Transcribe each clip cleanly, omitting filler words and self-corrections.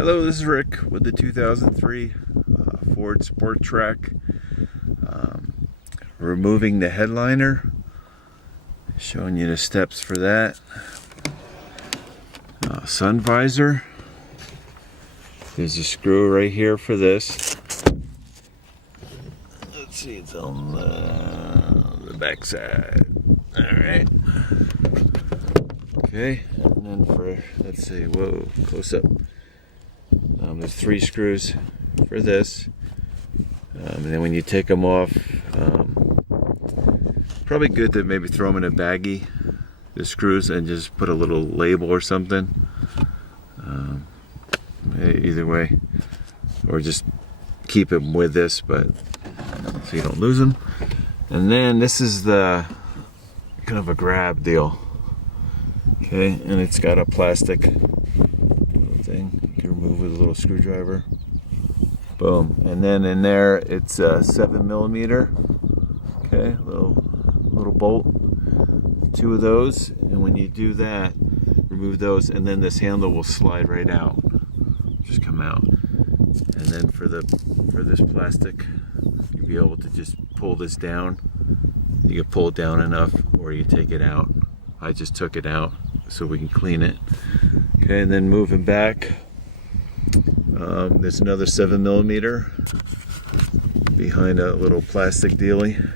Hello, this is Rick with the 2003 Ford Sport Trac. Removing the headliner, showing you the steps for that. Sun visor. There's a screw right here for this. Let's see, it's on the back side. Alright. Okay, and then for, let's see, whoa, close up. There's 3 screws for this, and then when you take them off, probably good to maybe throw them in a baggie, the screws, and just put a little label or something, either way, or just keep them with this, but so you don't lose them. And then this is the kind of a grab deal, okay, and it's got a plastic thing you can remove with a little screwdriver. Boom. And then in there it's a 7mm, okay, little bolt, 2 of those, and when you do that, remove those, and then this handle will slide right out, just come out. And then for this plastic, you'll be able to just pull this down. You can pull it down enough, or you take it out. I just took it out so we can clean it. Okay, and then moving back, there's another 7mm behind a little plastic dealie.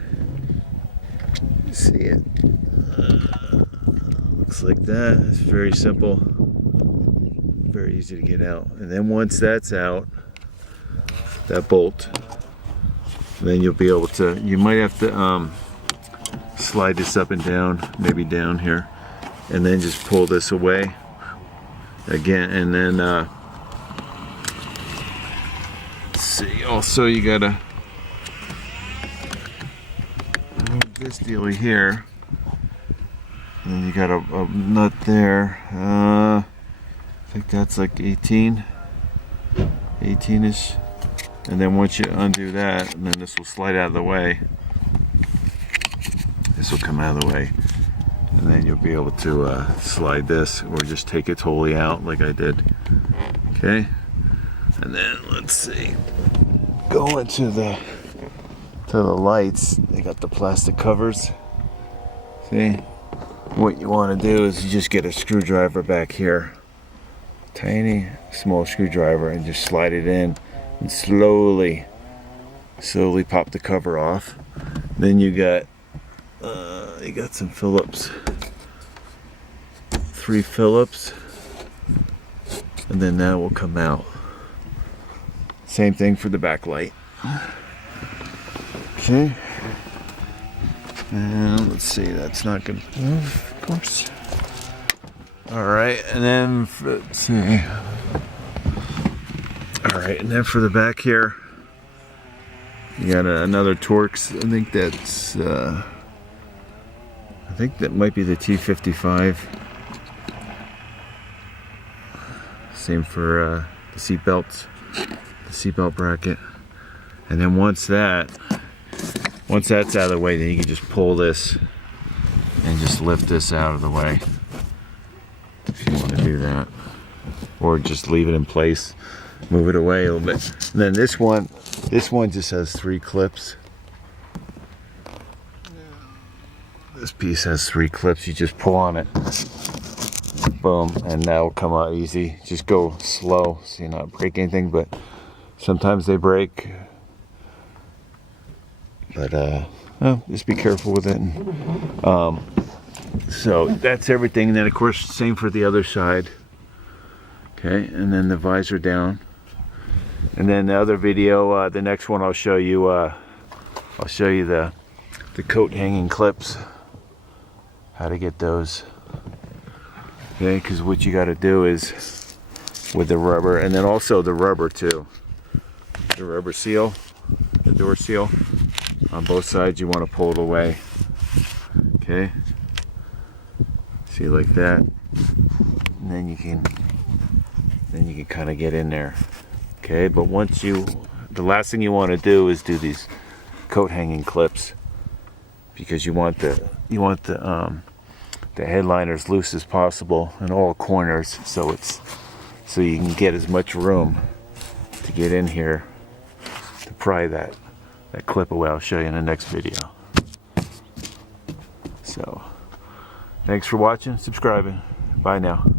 You see it? Looks like that. It's very simple, very easy to get out. And then once that's out, that bolt, then you'll be able to, you might have to slide this up and down, maybe down here, and then just pull this away again. And then let's see, also you gotta move this dealie here, and then you got a nut there. I think that's like 18-ish, and then once you undo that, and then this will slide out of the way. This will come out of the way, and then you'll be able to slide this, or just take it totally out like I did. Okay, and then let's see, going to the lights, they got the plastic covers. See, what you want to do is you just get a screwdriver back here, tiny small screwdriver, and just slide it in and slowly pop the cover off. Then you got some Phillips, 3 Phillips, and then that will come out. Same thing for the back light. Okay, and let's see, that's not gonna move, of course. All right, and then let's see. All right, and then for the back here, you got another Torx. I think that's I think that might be the T55. Same for the seatbelts, the seatbelt bracket. And then once that's out of the way, then you can just pull this and just lift this out of the way if you want to do that, or just leave it in place, move it away a little bit. And then this one just has 3 clips. This piece has 3 clips. You just pull on it, boom, and that will come out easy. Just go slow so you're not break anything, but sometimes they break. But well, just be careful with it. So that's everything. And then of course, same for the other side. Okay, and then the visor down. And then the other video, the next one, I'll show you the coat hanging clips, how to get those. Okay, because what you got to do is with the rubber, and then also the rubber too, the rubber seal, the door seal on both sides, you want to pull it away. Okay, see, like that, and then you can kind of get in there. Okay, but the last thing you want to do is do these coat hanging clips, because you want the headliner as loose as possible in all corners, so it's so you can get as much room to get in here to pry that clip away. I'll show you in the next video. So thanks for watching, subscribing. Bye now.